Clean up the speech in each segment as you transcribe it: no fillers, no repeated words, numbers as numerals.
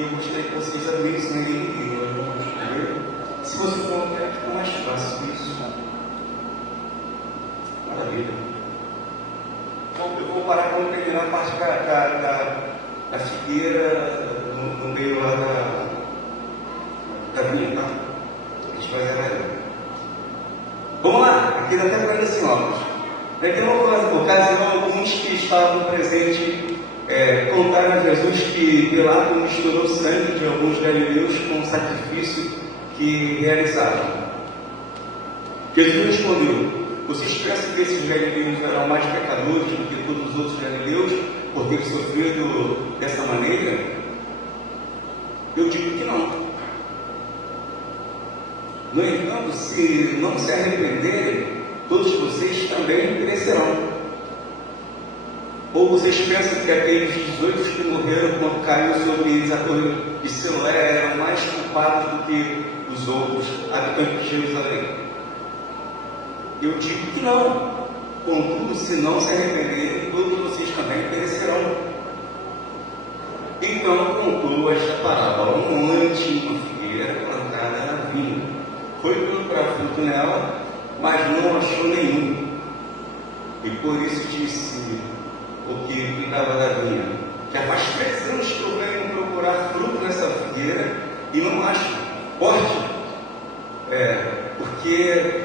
E eu gostaria que vocês abrissem aí, se você for fica mais fácil isso. Maravilha. Bom, eu vou parar quando terminar a parte da figueira no meio lá da vinha, tá? A gente vai zerar aí. Vamos lá, aqui dá até para ver assim, óculos. Naquela ocasião, alguns que estavam presentes contaram a Jesus que Pilato misturou sangue de alguns galileus com o sacrifício que realizavam. Jesus respondeu: vocês pensam que esses galileus eram mais pecadores do que todos os outros galileus por terem sofrido dessa maneira? Eu digo que não. No entanto, se não se arrependerem, todos vocês também perecerão. Ou vocês pensam que aqueles 18 que morreram quando caiu sobre eles a torre de Siloé eram mais culpados do que os outros habitantes de Jerusalém? Eu digo que não. Contudo, se não se arrependerem, todos vocês também perecerão. Então contou esta parábola: um monte, uma figueira plantada na vinha. Foi procurar fruto nela, mas não achou nenhum. E por isso disse o que cuidava da vinha: já faz 3 anos que eu venho procurar fruto nessa figueira e não acho. Corte, porque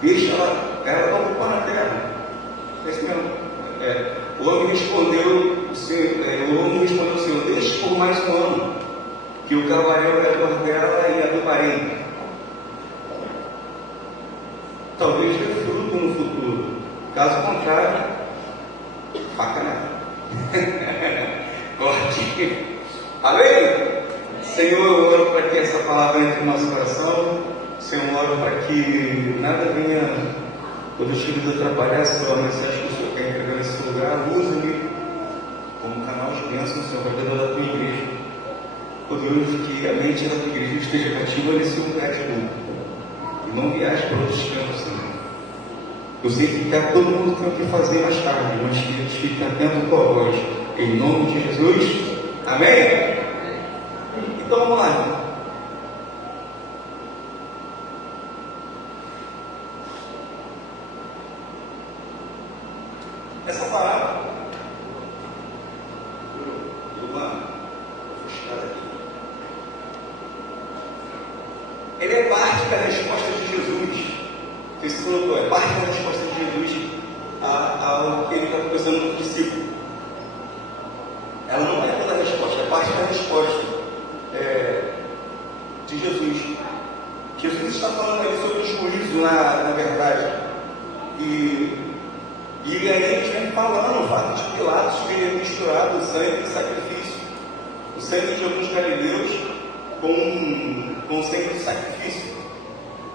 deixa ela ocupar na terra. É isso mesmo. O homem respondeu o Senhor: deixe por mais um ano, que o cavarei ao redor dela e adubarei. Talvez dê fruto no futuro. Caso contrário, faca nela. Corte. Amém? Senhor, eu oro para que essa palavra entre no nosso coração. Senhor, eu oro para que nada venha, quando os filhos atrapalhar essa mensagem que o Senhor quer entregar nesse lugar. Use-me como canal de bênção, Senhor, para cuidar da tua igreja. Ó Deus, que a mente da tua igreja esteja cativa nesse lugar de novo. E não viaje para outros campos, Senhor. Eu sei que todo mundo tem o que fazer mais tarde, mas que eles fiquem atentos à tua voz. Em nome de Jesus. Amém? Então vamos lá. Essa parábola, ele é parte da resposta de Jesus. Esse notou, é parte da resposta de Jesus ao que ele está conversando com o discípulo. Ela não é toda a resposta, é parte da resposta de Jesus. Jesus está falando ali sobre o juízo, na verdade. E aí ele vem falando o fato de Pilatos ter misturado o sangue e sacrifício. O sangue de alguns galileus com o sangue de sacrifício.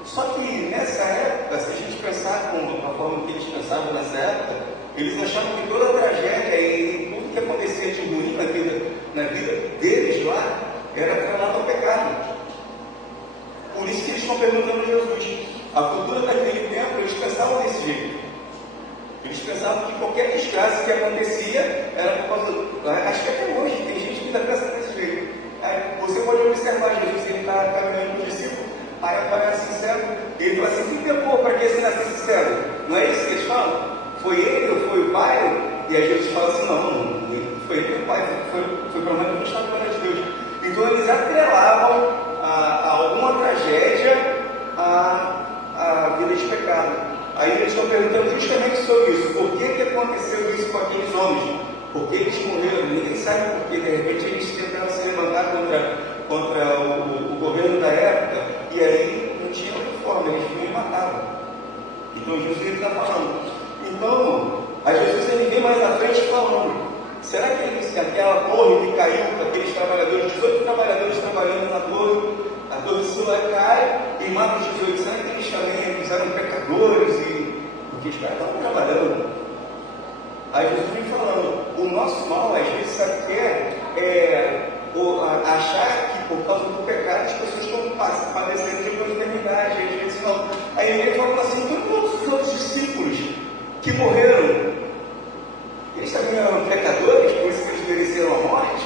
Só que nessa época, se a gente pensar com a forma que eles pensavam nessa época, eles achavam que toda a tragédia e tudo que acontecia de ruim na vida deles lá era atrelado ao pecado. Por isso que eles estão perguntando a Jesus. A cultura daquele tempo, eles pensavam desse jeito. Eles pensavam que qualquer desgraça que acontecia era por causa do... Acho que até hoje tem gente que ainda pensa desse jeito. Aí, você pode observar Jesus, ele está caminhando com o discípulo, aí aparece sincero, ele fala assim: quem pecou para que esse nascesse sincero? Não é isso que eles falam? Foi ele ou foi o pai? E aí Jesus fala assim: não foi ele ou o pai, foi pelo menos gostado para Deus. Então eles atrelavam a alguma tragédia à vida de pecado. Aí eles estão perguntando justamente sobre isso. Por que aconteceu isso com aqueles homens? Por que eles morreram? Ninguém sabe por que. De repente eles tentaram se levantar contra o governo da época, e aí não tinha outra forma, eles vinham e matavam. Então Jesus está falando. Então, aí Jesus ele vem mais à frente falando: será que ele disse que aquela torre que caiu, com aqueles trabalhadores, 18 trabalhadores trabalhando na torre, a torre de Siloé cai e mata os 18? Será que eles também eram pecadores? Porque os caras estavam trabalhando. Aí Jesus vem falando: o nosso mal, às vezes, sabe o que é? Achar que por causa do pecado as pessoas estão padecendo de uma enfermidade. Às vezes não. Aí ele fala assim: todos os outros discípulos que morreram, eles também eram pecadores, por isso que eles mereceram a morte?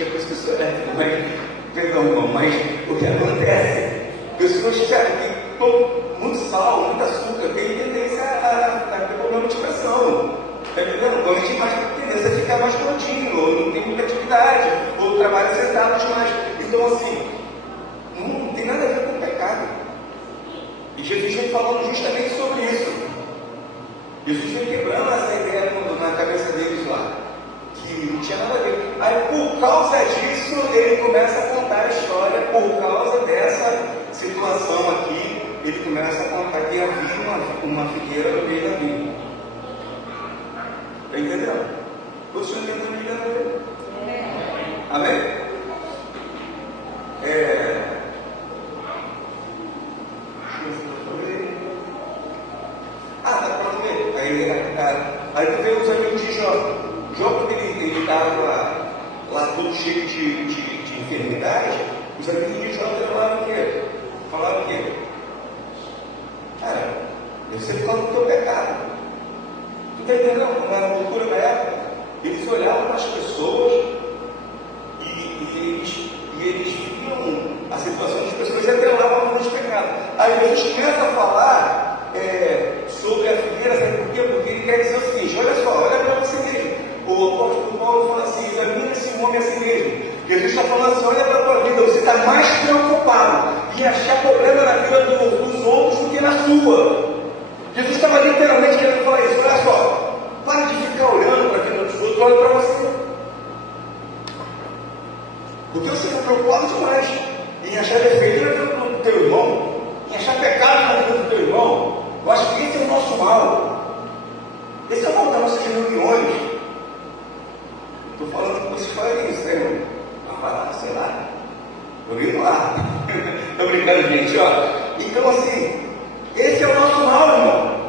que é por isso que eu sou elétrico, mas, perdão, irmão, mas o que acontece? Pessoas que tomam muito sal, muito açúcar, têm tendência a ter problema de pressão. Está entendendo? Quando a gente mais tem tendência a ficar mais gordinho, ou não tem muita atividade, ou trabalha sentado demais. Então, assim, não tem nada a ver com o pecado. E Jesus vem falando justamente sobre isso. Jesus vem quebrando essa ideia na cabeça deles lá, que não tinha nada a ver. Aí, por causa disso, ele começa a contar a história, por causa dessa situação aqui, ele começa a contar que havia uma figueira no meio da vinha. Está entendendo? Todos estão entendendo o que está entendendo? Amém? Dá para ver. Aí tu vê os amigos de Jó. Jó, quando ele estava lá todo cheio de enfermidade, os amigos de Jó falaram o quê? Falaram o quê? Cara, você fala do teu pecado. Tu está entendendo? Como era a cultura da época? Eles olhavam para as pessoas e eles viam a situação das pessoas e atrelavam os pecados. Aí Jesus começa a falar sobre a figueira, sabe por quê? Porque ele quer dizer o seguinte: olha só, olha para você mesmo. O apóstolo Paulo fala assim: examina esse homem a si mesmo. Jesus está falando assim: olha para a tua vida, você está mais preocupado em achar problema na vida dos outros do que na sua. Jesus estava literalmente querendo falar isso. Olha só, para de ficar olhando para a vida dos outros, olha para você. Porque você está preocupado demais em achar defeito na vida do teu irmão, em achar pecado na vida do teu irmão. Eu acho que esse é o nosso mal. Esse é o mal das nossas reuniões. Estou falando que você faz isso, né? Sei lá. Estou indo lá. Estou brincando, gente, ó. Então, assim, esse é o nosso mal, irmão.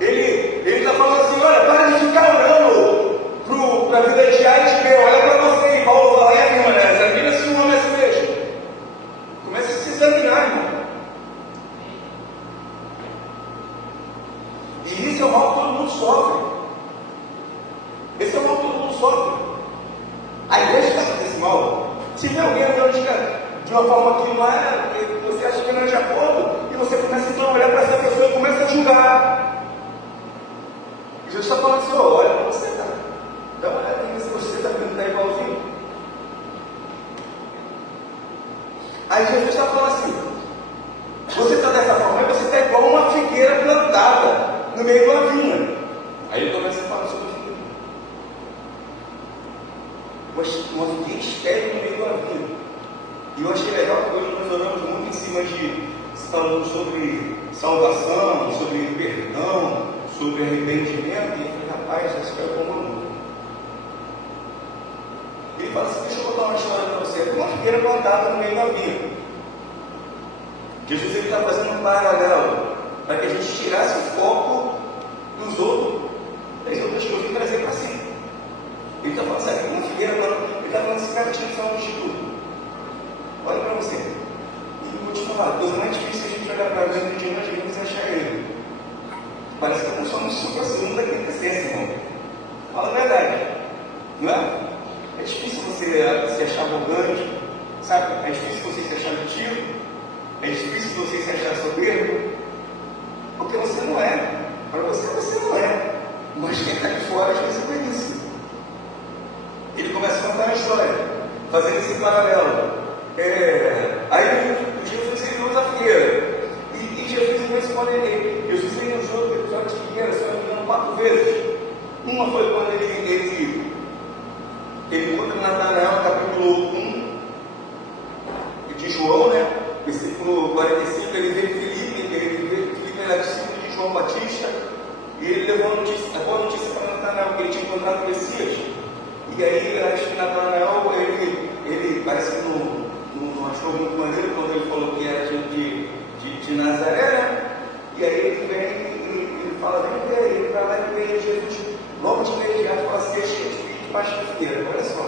Ele está falando assim: olha, para de ficar olhando para a vida diária de Deus. Olha para você. E Paulo fala: irmão, né? Examina se um homem é assim mesmo. Comece a se examinar, irmão. E isso é o mal que todo mundo sofre. Esse é o mal que todo mundo sofre. A igreja está com esse mal. Se vê alguém andando de uma forma que não é, você acha que não é de acordo, e você começa então a olhar para essa pessoa e começa a julgar. E Jesus está falando assim: olha para você, tá? Dá uma olhada se você está vendo que está igualzinho. Aí Jesus está falando assim: você está dessa forma, mas você está igual uma figueira plantada no meio de uma vinha. Aí ele começa a falar sobre a figueira. Uma figueira estéril no meio de uma vinha. E eu achei legal que hoje nós oramos muito em cima falando sobre salvação, sobre perdão, sobre arrependimento. E eu falei: rapaz, essa foi como nunca. Ele fala assim: deixa eu contar uma história para você. Uma figueira plantada no meio da vinha. Jesus está fazendo um paralelo para que a gente tirasse o foco dos outros, das outras coisas, e trazer para si. Ele está falando assim: uma figueira, ele está falando assim: cara, tinha que ser um instituto. Olha para você. E eu vou te falar, a coisa mais difícil é a gente olhar para dentro de nós mesmos e achar ele. Parece que nós somos super segunda que essência, irmão. Fala a verdade. Não é? É difícil você se achar arrogante, sabe? É difícil você se achar metido. É difícil você se achar soberbo. Porque você não é. Para você, você não é. Mas quem está aqui fora, às vezes, é isso. Ele começa a contar a história, fazendo esse paralelo. Aí Jesus ele usa a figueira. E Jesus responde ele. Jesus ele usou o episódio de figueira, se não me engano, 4 vezes. Uma foi quando ele conta Natanael, capítulo 1 de João, né? Versículo 45, ele vê Filipe era discípulo de João Batista, e ele levou a notícia para Natanael que ele tinha encontrado o Messias. E aí, acho que Natanael, ele parece que não achou muito maneiro quando ele falou que era de Nazaré, né? E aí ele vem, ele fala: vem ver, ele vai lá e vê Jesus. Logo de imediato fala assim: deixa eu te vir debaixo da figueira. Olha só,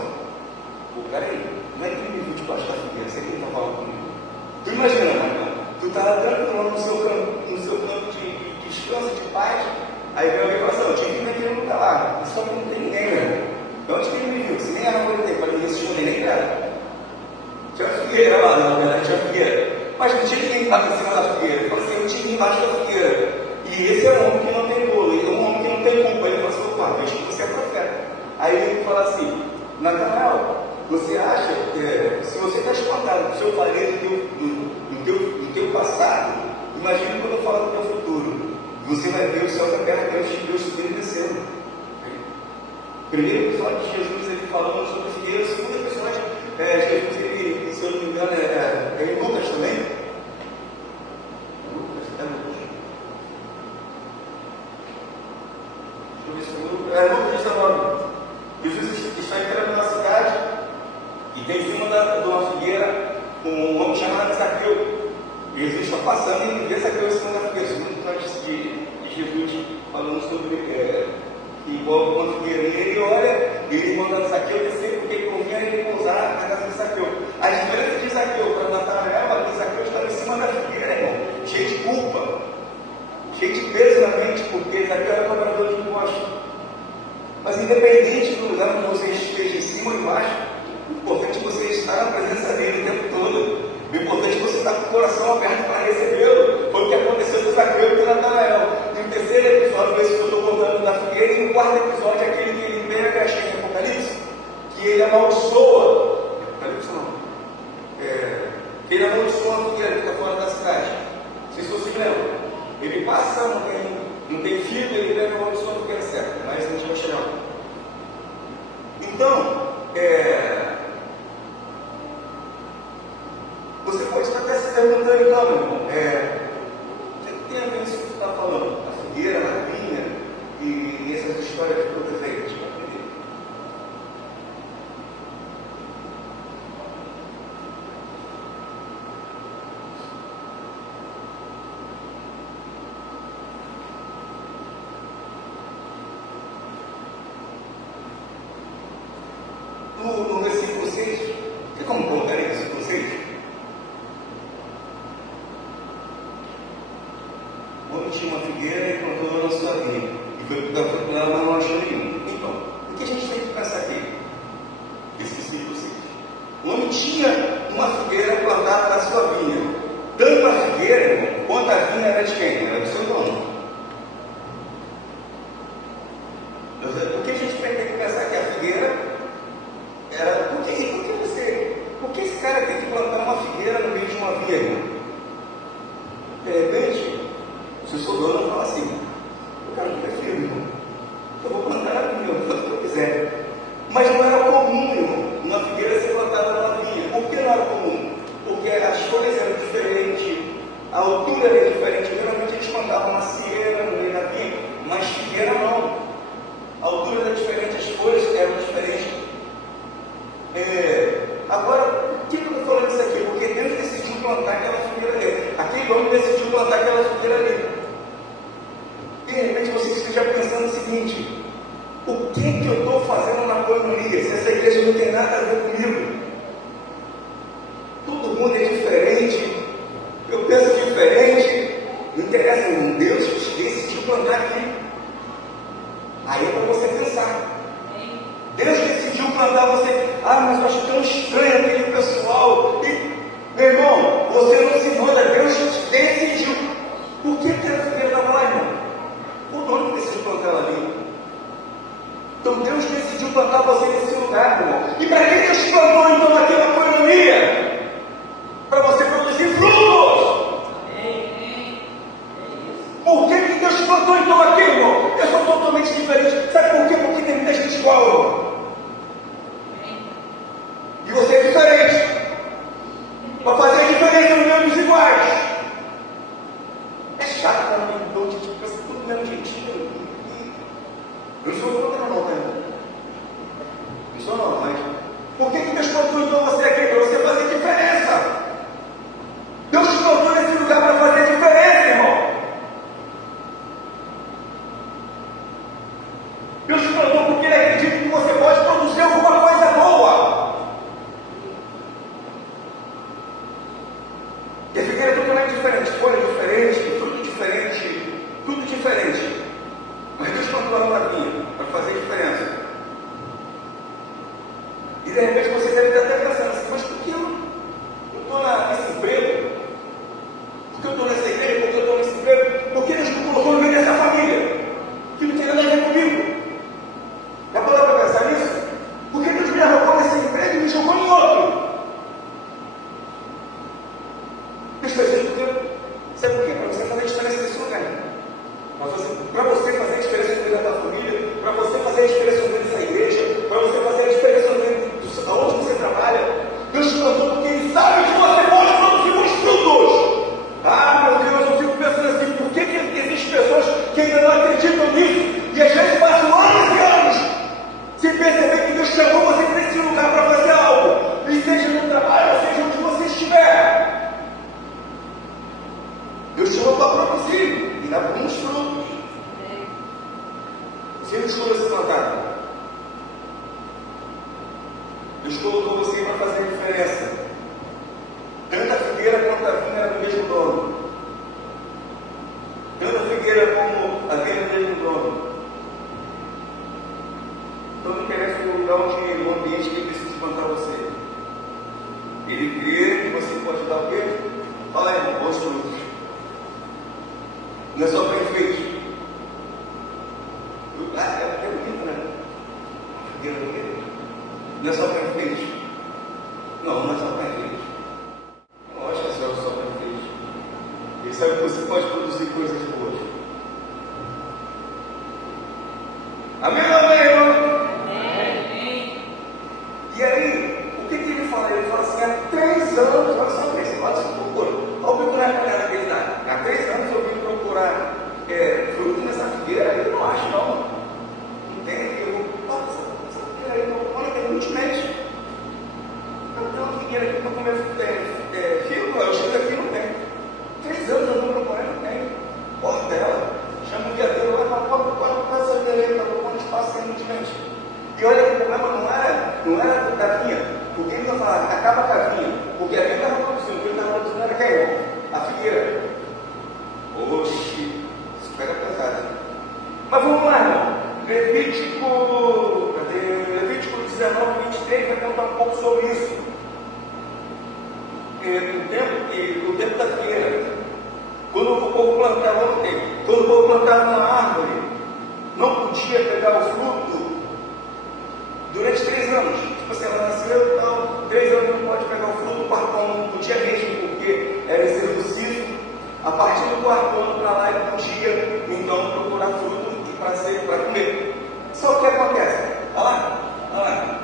o cara aí, não é que ele me viu debaixo da figueira, você que está falando comigo. Tu imagina, Marcão, tu está tranquilo no seu canto de descanso, de paz, aí vem alguém e fala assim: eu te vi naquele lugar lá, só que não tem ninguém, né? De onde que ele me viu? Se nem era muito tempo, para ninguém se esconder nem para figueira. Tinha figueira lá, na verdade tinha figueira. Mas não tinha ninguém que estava em cima da figueira. Ele falou assim, eu tinha embaixo da figueira. E esse é um homem que não tem bolo, ele é um homem que não tem culpa. Ele falou assim, opa, vejo que você é profeta. Aí ele fala assim, Natanael, você acha que se você está espantado com o seu parente do teu passado, imagine quando eu falo do teu futuro. Você vai ver o céu da terra, Deus subindo e descendo. Primeiro episódio de Jesus, ele falando sobre figueira. O segundo episódio, Jesus, ele, se eu não me engano, é em Lucas também. Lucas 19. Jesus está entrando na cidade e tem em cima de uma figueira um homem chamado Zaqueu. Jesus está passando e vê Zaqueu em cima da figueira. Segundo antes de Jesus falando sobre que envolve uma figueira. E ele olha e ele manda Zaqueu descer porque ele convinha ele pousar na casa de Zaqueu. A diferença de Zaqueu para Natanael é que Zaqueu estava em cima da figueira, irmão, cheio de culpa, cheio de peso na mente, porque Zaqueu era cobrador de impostos. Mas independente do lugar onde você esteja, em cima ou embaixo, o importante é você estar na presença dele o tempo todo. O importante é você estar com o coração aberto para recebê-lo. Foi o que aconteceu com Zaqueu e com Natanael. E o terceiro episódio, esse que eu estou contando da figueira, e o quarto episódio é aquele que ele pega, acho que é Apocalipse, que ele amaldiçoa. Apocalipse não. Que ele amaldiçoa a figueira que está fora da cidade. Não sei se vocês lembram. Ele passa, não tem filho, ele pega a amaldiçoa a figueira certa, mas a gente vai chegar lá. Então, você pode estar até se perguntando, então, meu irmão, o que tem a ver isso que você está falando? A figueira, a vinha e essas histórias todas aí, deixa eu aprender. No versículo 6, tem como colocar aí no versículo 6? Quando tinha uma figueira e plantou ela na sua vinha, e foi para ela, mas não achou nenhum. Então, o que a gente tem que pensar aqui? Esse versículo 6. O homem tinha uma figueira plantada na sua vinha. Tanto a figueira, irmão, quanto a vinha era de quem? Era do seu dono. O que a gente tem que pensar que a figueira era, por que esse cara tem que plantar uma figueira no meio de uma via, irmão? De repente, se o seu dono fala assim, eu quero ter filho, irmão, eu vou plantar a vinha, eu faço o que eu quiser. Mas não era comum, irmão, uma figueira ser plantada numa vinha. Por que não era comum? Porque as folhas eram diferentes, a altura era diferente. Geralmente eles plantavam macieira no meio da vinha, mas figueira não. A altura era diferente, as folhas eram diferentes. Agora, por que eu estou falando isso aqui? Porque Deus decidiu plantar aquela figueira ali. Aquele homem decidiu plantar aquela figueira ali. De repente você esteja pensando o seguinte: o que eu estou fazendo na coinonia? Se essa igreja não tem nada a ver comigo. Todo mundo é diferente. Eu penso diferente. Não interessa, irmão. Deus decidiu plantar aqui. Aí é para você pensar. Deus decidiu plantar você. Mas eu acho tão estranho aquele pessoal. E, meu irmão, você não se muda. Deus decidiu. Por que aquela figueira estava lá, irmão? O dono decidiu plantar ela ali. Então Deus veio para fazer a diferença. Tanto a figueira quanto a vinha era do mesmo dono. Tanto a figueira como a vinha era do mesmo dono. Então não interessa o lugar onde, o ambiente que ele precisa espantar você. Ele crê que você pode dar o quê? Fala aí, irmão, bons frutos. Não é só para enfeite. É bonito, né? A figueira é bonita. Não é só para enfeite. Não é só para enfeite. Não acho que é só para enfeite. Ele sabe que você pode produzir coisas boas. Amém, amém, irmão? Amém. E aí, o que ele fala? Ele fala assim, há 3 anos, olha só, esse lado se procura. Olha o procurar na realidade. Há 3 anos eu vim procurar fruto nessa figueira, eu não acho, não. Entende? Eu, essa figueira aí, olha, tem multimete. Eu tenho uma figueira aqui para comer filho, eu chego aqui e não tem. 3 anos eu vou procurar e não tem. Corta dela, chama o viadeiro lá e fala, qual é essa figueira aí? Está ocupando espaço sem multimete. E olha que o problema não era da vinha, porque ele vai falar, acaba com a vinha, porque a vinha estava produzindo, o que ele estava produzindo era quem? A figueira. Oxi, isso pega pesado. Mas vamos lá, irmão. Levítico 19, 23 vai contar um pouco sobre isso. O tempo da figueira. Quando o povo plantava uma árvore, não podia pegar o fruto durante 3 anos. Tipo assim, ela nasceu, então 3 anos não pode pegar o fruto, o quarto ano não podia mesmo, porque era circunciso. A partir do quarto ano para lá ele podia, então, procurar fruto para comer. Só o que acontece? Olha lá.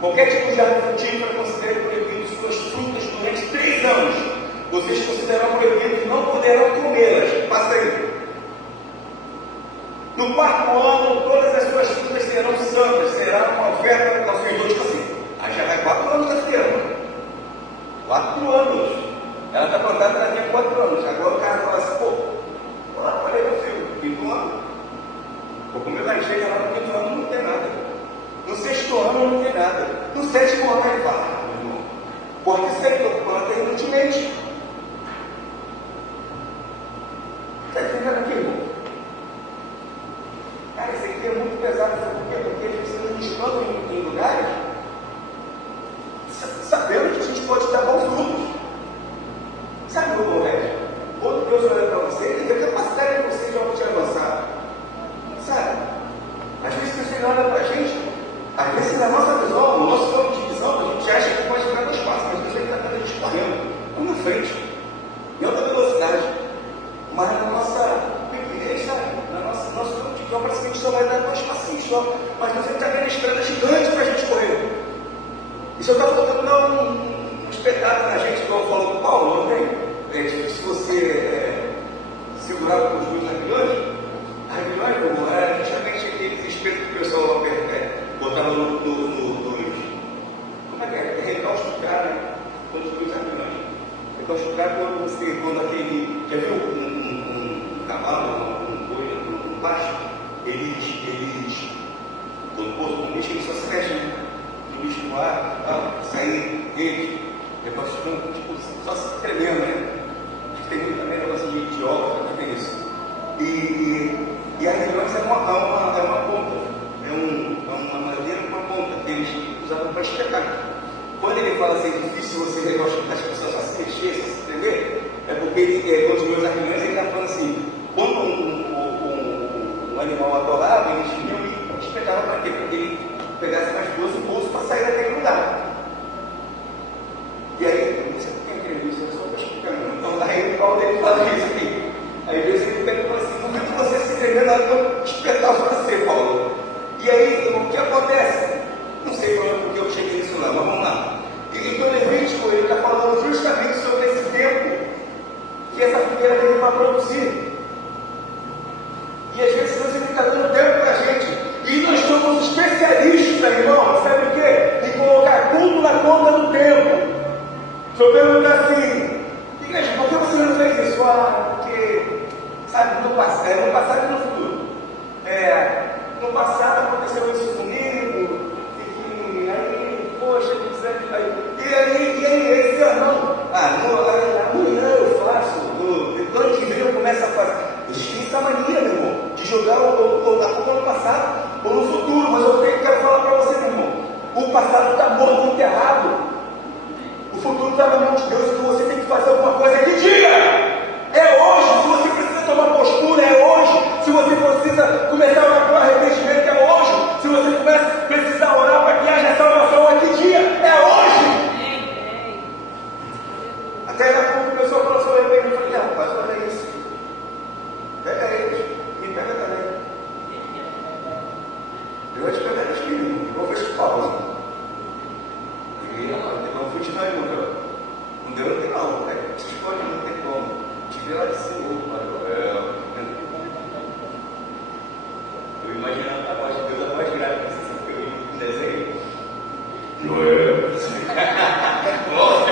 Qualquer tipo de árvore frutífera considere proibido suas frutas durante 3 anos. Vocês consideram proibido e não poderão comê-las. Passa aí. No 4º ano, todas as suas frutas serão santas, será uma oferta ao Senhor. Tipo assim, aí já vai 4 anos da figueira. 4 anos. Ela está plantada, ela tinha 4 anos. Agora o cara fala assim, olha aí meu filho, 5º ano. Vou comer mais cheia lá no 5º ano, não tem nada. No 6º ano não tem nada. No 7º ano ele fala, meu irmão, corta isso aí, estou plantando inutilmente. Está entendendo aqui, irmão? Cara, isso aqui é muito pesado, sabe por quê? Porque a gente se planta em lugares sabendo que a gente pode dar bons frutos. Sabe o meu Regis? Quando Deus olha para você, ele vê a capacidade de você de avançar. Sabe? Às vezes você olha para a gente, às vezes na nossa visão, no nosso campo de visão, a gente acha que pode ficar no espaço, mas Deus está vendo a gente correndo, lá na frente, em alta velocidade. Mas na nossa pequenez, sabe? Nosso campo de visão, parece que a gente só vai dar um espacinho só. Mas Deus está vendo a estrada gigante para a gente correr. E só está faltando dar um espetáculo na gente, igual falou com o Paulo, não tem? É difícil você segurar os dois aviões. Aviões, como era justamente aqueles espetos que o pessoal botava no livro. Como é que é? Recalcificar, né? Quando os aviões. Recalcificar quando aquele. Já viu um cavalo, um boi, um baixo? Eles quando o povo bicho, eles só se mexem, né? O bicho no ar, sair deles, recalcificando, tipo, só se tremendo, né? Acho que tem muito também negócio de obra, que tem isso. E a relevância é uma ponta, é uma madeira com uma ponta, que eles usavam para espetar. Quando ele fala assim, é difícil você recalcificar as pessoas só se mexer, só se tremer, é porque, com os meus argumentos, ele está falando assim, quando um animal atolava, eles vinham e espetavam para quê? Para que ele pegasse mais força e impulso para sair daquele lugar. E aí, você não tem entrevista, eu só estou explicando. Então, daí o Paulo dele fala isso aqui. Aí Deus ele pega e fala assim, não vendo você se tremer na hora que eu espetar você, Paulo. E aí, o que acontece? Não sei porque eu cheguei nisso lá, mas vamos lá. Então, Levítico, ele está falando justamente sobre esse tempo que essa figueira teve para produzir. E às vezes Deus está dando tempo para a gente. E nós somos especialistas, irmão, sabe o quê? Em colocar tudo na conta do tempo. Se eu perguntar assim, igreja, por que você não fez isso? Porque, sabe, no passado e no futuro. No passado aconteceu isso comigo, e que aí, poxa, passado está morto, enterrado. O futuro está na mão de Deus, então você tem que fazer alguma coisa. Que dia? É hoje. Se você precisa tomar postura, é hoje. Se você precisa começar a orar pelo arrependimento, é hoje. Se você precisa orar para que haja salvação, é que dia? É hoje. Até ela, quando começou a falar sobre arrependimento, eu falei, rapaz, olha isso. Pega eles, me pega também. Eu vou te pegar eles comigo, igual foi esse Paulo. E não fui te dar ainda. Não deu aqui não, você escolhe, não tem como. Te vi lá de cima, eu imaginando a voz de Deus, a voz grave, você sabe que eu vi um desenho. Nossa,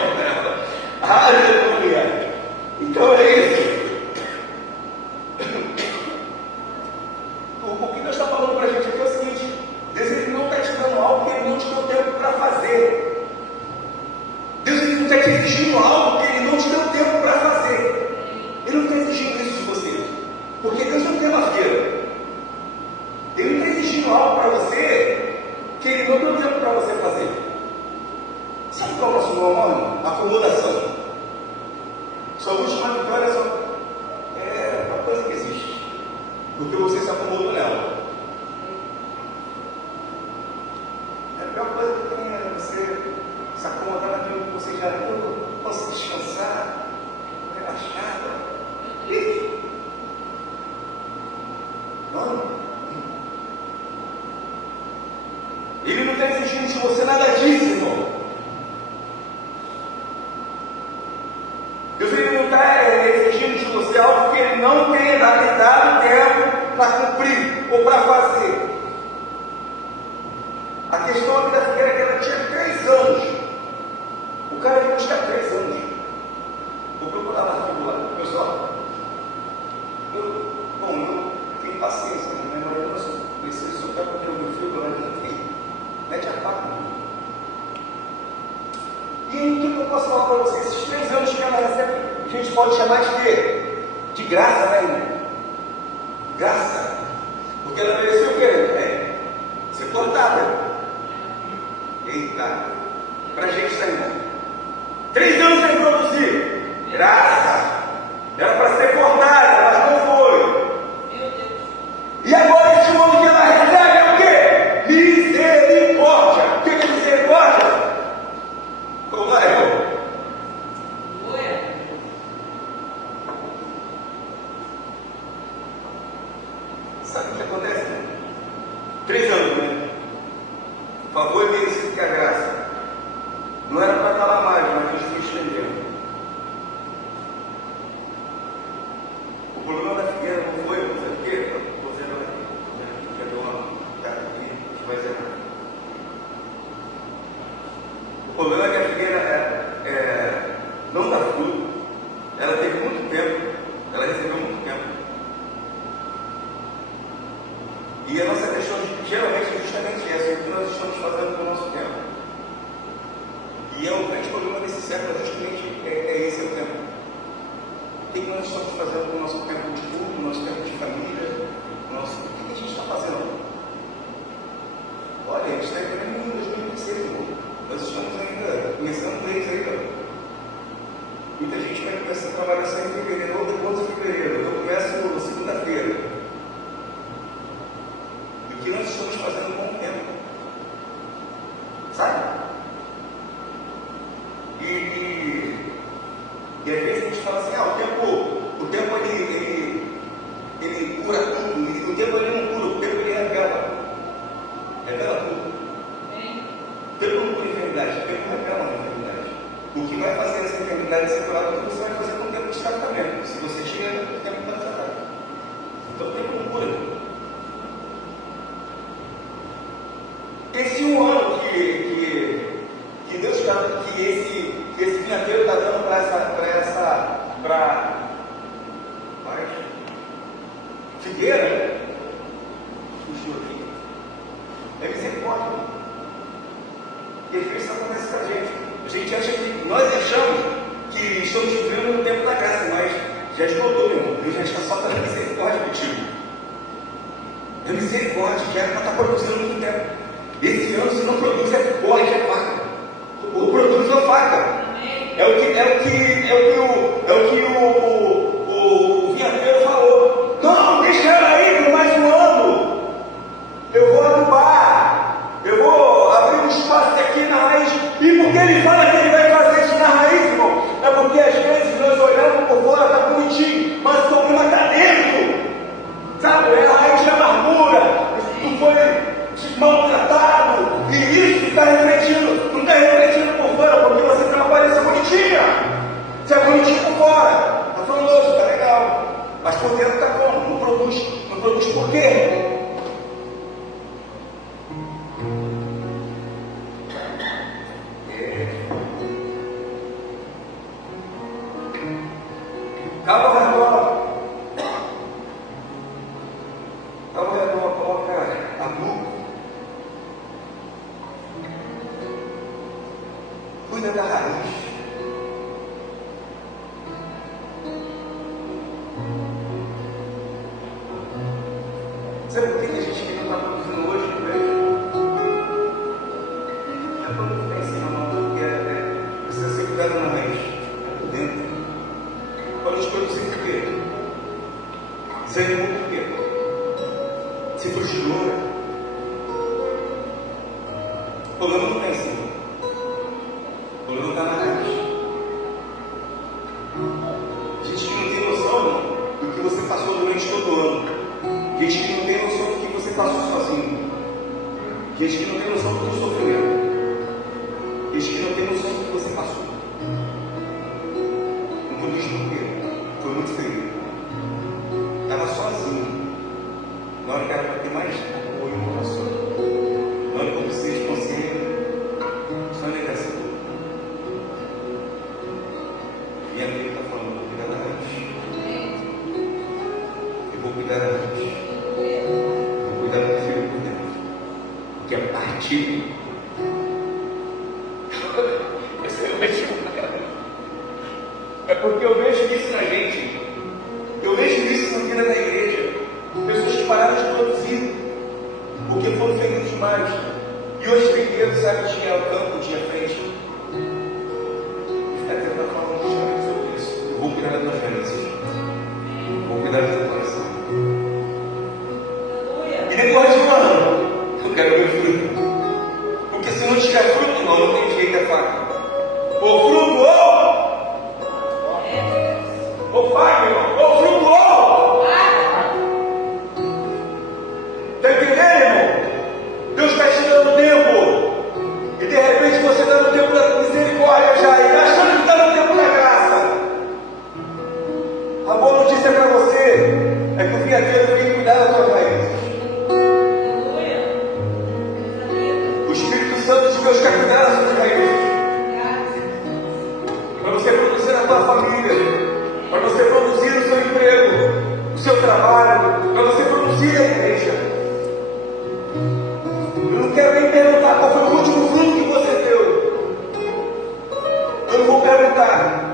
aleluia! Então é isso. O que Deus está falando para a gente aqui é o seguinte: Deus ele não está te dando algo que ele não te deu tempo para fazer. Deus ele não está te exigindo algo que ele não te deu tempo para fazer. Ele não está exigindo isso de você, porque Deus não tem uma feira. Ele não está exigindo algo para você que ele não deu tempo para você fazer. Sabe qual é o nosso nome? Acomodação. Sua última vitória é uma coisa que existe, porque você se acomodou nela. A pior coisa que tem é você se acomodar naquilo que você já viu, posso descansar, relaxado. Não. Ele não está exigindo de você nada disso, irmão. Deus ele não está exigindo de você algo que ele não tenha dado tempo para cumprir ou para fazer. A questão aqui da figueira é que ela tinha 3 anos. O cara que tinha 3 anos. Vou procurar lá no lá. Pessoal, eu tenho paciência, minha memória não sou. Preciso só porque o meu filho lá não tem. Mete a faca. E aí, o que eu posso falar para vocês? Esses 3 anos que ela recebe, a gente pode chamar de quê? De graça, né, irmão? Graça. Porque ela mereceu o quê? Ser cortada. Eita. Pra gente, tá, irmão? 3 anos sem produzir. Graça. Era para ser cortada, mas não foi. Meu Deus. E agora esse ano que ela recebe é o quê? Misericórdia. O que é misericórdia? Vamos lá, irmão. Sabe o que acontece? 3 anos, né? O favor é merecido que a graça. Não era para calar mais, mas Deus foi estendendo. O problema da figueira não foi, sabe o quê? Estou dizendo aqui, quer ver uma cara aqui, a gente vai dizer nada. O problema é que a figueira não dá fruto. Ela teve muito tempo, ela recebeu muito tempo. E a nossa questão geralmente é justamente essa, o que nós estamos fazendo com o nosso tempo. E é o grande problema desse século, justamente esse é o tempo. O que nós estamos fazendo com o nosso tempo de culto, nosso tempo de família, o que a gente está fazendo? Olha, a gente está entrando em 2026, irmão. Nós estamos ainda começando o mês ainda. Muita gente vai começar a trabalhar só em fevereiro, ou depois de fevereiro. Eu começo segunda-feira. O que nós estamos fazendo com o tempo? Sabe? E às vezes a gente fala assim, o tempo ele cura tudo, o tempo ele não cura, o tempo ele revela tudo. O tempo não cura enfermidade, o tempo revela uma enfermidade. O que vai fazer essa enfermidade ser curada, o que você vai fazer com o tempo de tratamento. Se você tira, o tempo está tratado. Então o tempo não cura. Esse um ano que Deus está, que esse vinhateiro está dando para figueira, né? Fugiu aqui. É misericórdia. E às vezes isso acontece com a gente. A gente acha que nós achamos que estamos vivendo no tempo da graça, mas já esgotou, meu irmão. Deus já está só fazendo misericórdia contigo. É misericórdia, que era para estar produzindo muito tempo. Esse ano, se não produz, é corte, é faca. O produz é faca. É o que o vinhateiro falou. Não, deixa ela aí por mais um ano. Eu vou adubar. Eu vou abrir um espaço aqui na raiz. E porque ele fala que ele vai fazer isso na raiz, irmão? É porque às vezes nós olhamos por fora, está bonitinho, mas o problema está dentro. Sabe? É a raiz da amargura. Tu foi maltratado. E isso está refletindo. Não está refletindo por fora, porque você tem uma aparência bonitinha. Você é bonitinho por fora. Está famoso, está legal. Mas por dentro está como? Não produz. Não produz por quê? Cabo redor. Cabo redor, coloca a nuca. Cuida da raiz. Sabe por que a gente não está produzindo hoje, velho? É quando não tem em cima, não, porque precisa ser cuidado na raiz. É por dentro. Quando a gente produzir por quê? Desanimou por quê? Se frustrou. O problema não está em cima. O problema está na raiz. Gente que não tem noção, não, do que você passou durante todo o ano. Gente que não tem noção do que você passou sozinho. Gente que não tem noção do que sofreu. Gente que não tem noção do que você passou. Não vou dizer por quê. Foi muito feio. Estava sozinho. Na hora que era para ter mais apoio no coração. Na hora que eu precisei de conselho, só negação. E a Bíblia está falando, eu vou cuidar da raiz. Eu vou cuidar da raiz. Eu vou cuidar do filho por dentro. Que é partir. É porque eu vejo isso na gente. Eu vejo isso na vida da igreja. Pessoas que pararam de produzir porque foram felizes demais. E hoje tem Deus, sabe, tinha campo, tinha frente. E está tentando falar justamente sobre isso. Eu vou cuidar das tuas gerações. Vou cuidar do teu coração. E depois de um ano, eu quero ver fruto. Porque se não tiver fruto, irmão, não tem direito a faca. O fruto, ô pai, irmão, ô fruto, está entendendo, irmão? Deus está te dando tempo. E de repente você está no tempo da misericórdia já. E está achando que está no tempo da graça. A boa notícia para você é que o vinhateiro vem cuidar das tuas raízes. O Espírito Santo de Deus quer cuidar das suas raízes. Para você produzir na tua família, para você produzir no seu emprego, no seu trabalho, para você produzir a igreja. Eu não quero nem perguntar qual foi o último fruto que você deu. Eu não vou perguntar.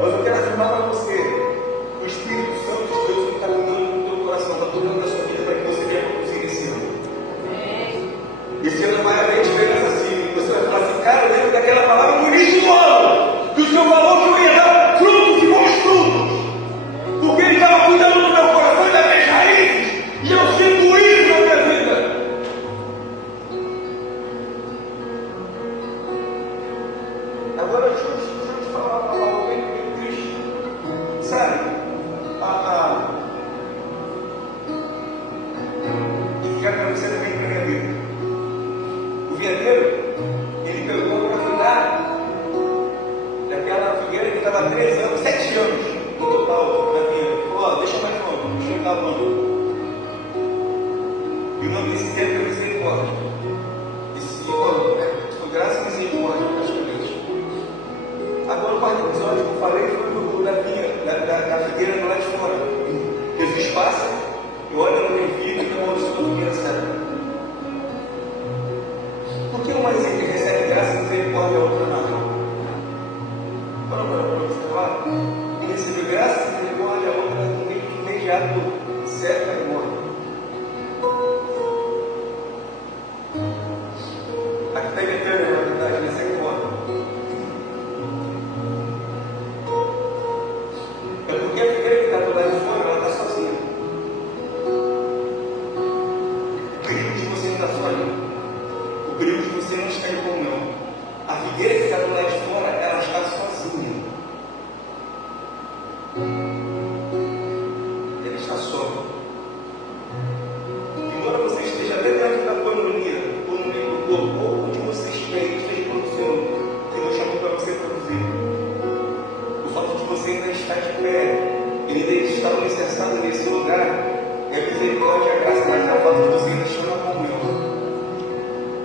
Mas eu quero afirmar para você: o Espírito Santo de Deus está cuidando do teu coração, está cuidando da sua vida para que você venha produzir esse ano. Esse ano vai haver diferença assim. Você vai falar assim: cara, eu lembro daquela palavra no início do ano, que o Senhor falou que eu ia dar frutos e bons frutos, porque Ele estava cuidando do meu coração e das minhas raízes, e eu sinto isso na minha vida. Agora deixa eu te falar uma palavra bem triste. Sabe? E quero para você também para a minha vida. O vinhateiro, ele pegou para cuidar daquela figueira que estava há 3 anos, 7 anos no total da vinha. Ele falou: ó, deixa mais novo, deixa eu dar nome. E o nome desse tempo é misericórdia. Esse foi graça e misericórdia para as coisas. Agora o pai diz: olha,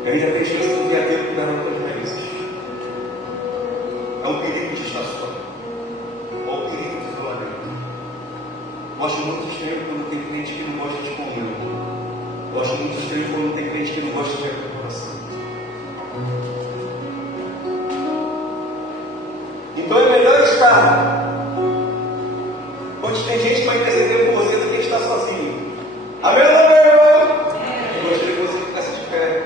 E aí já tem chance de vir a tempo das outras raízes. É um perigo de estar só. É um perigo de isolamento. Gosto muito estranho quando tem crente que não gosta de comunhão. Gosto muito estranho quando tem crente que não gosta de ver o coração. Então é melhor estar onde tem gente que vai interceder por você do que estar sozinho. Amém, meu irmão? Eu gostaria que você ficasse de pé.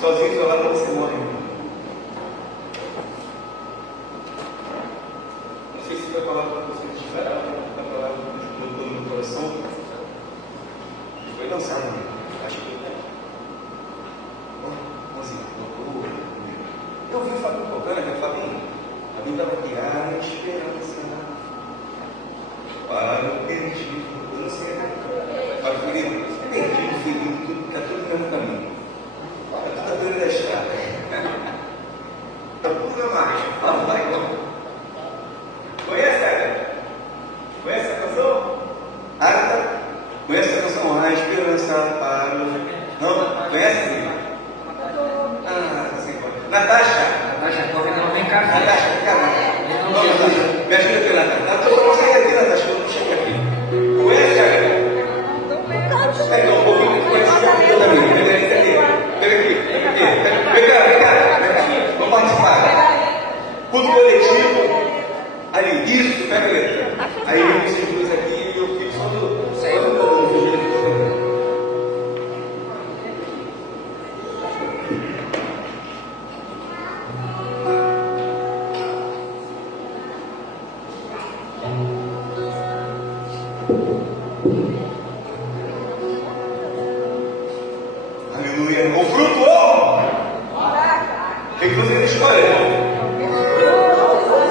Sozinho, isolado, você morre. Não sei se foi a palavra que você esperava, a palavra que colocou no meu coração. Foi lançado, né? Acho que foi. Eu vi o Fabinho tocando, né? Fabinho estava aqui, esperança. Para o perdido, eu não sei, para o perdido, tudo, está tudo no mesmo caminho. Está tudo dentro da estrada. Está tudo na marcha. Vai, vamos. Conhece, Agatha? Conhece a canção? Agatha? Conhece a canção? A esperança para o... Não? Conhece? Natasha, vem cá. Natasha, vem cá. Me ajuda aqui, Natasha. Eu não sei aqui, Natasha, eu não cheguei aqui. Conhece, Agatha? Pega um pouquinho que conhece eu também. Pega aqui. Vamos participar. Culto coletivo. Ali, isso, pega a letra. Aí vocês dois aqui e eu fico só do. Aleluia. O fruto ou? Quem que vocês escolhem?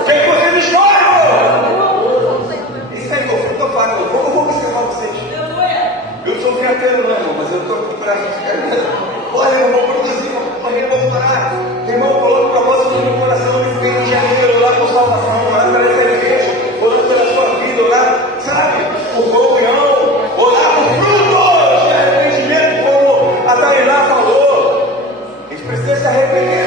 Quem que vocês escolhem? Isso aí, o fruto eu falo. Eu vou observar vocês. Eu sou criateiro, não, irmão, mas eu estou aqui para ficar. Olha, eu vou produzir, vou voltar. Irmão, coloca o propósito no meu coração. Eu fiquei em janeiro, orar por salvação, orar pela essa igreja, orando pela sua vida, orar, sabe? Por comunhão, orar por frutos de arrependimento, como a Tainá falou. A gente precisa se arrepender.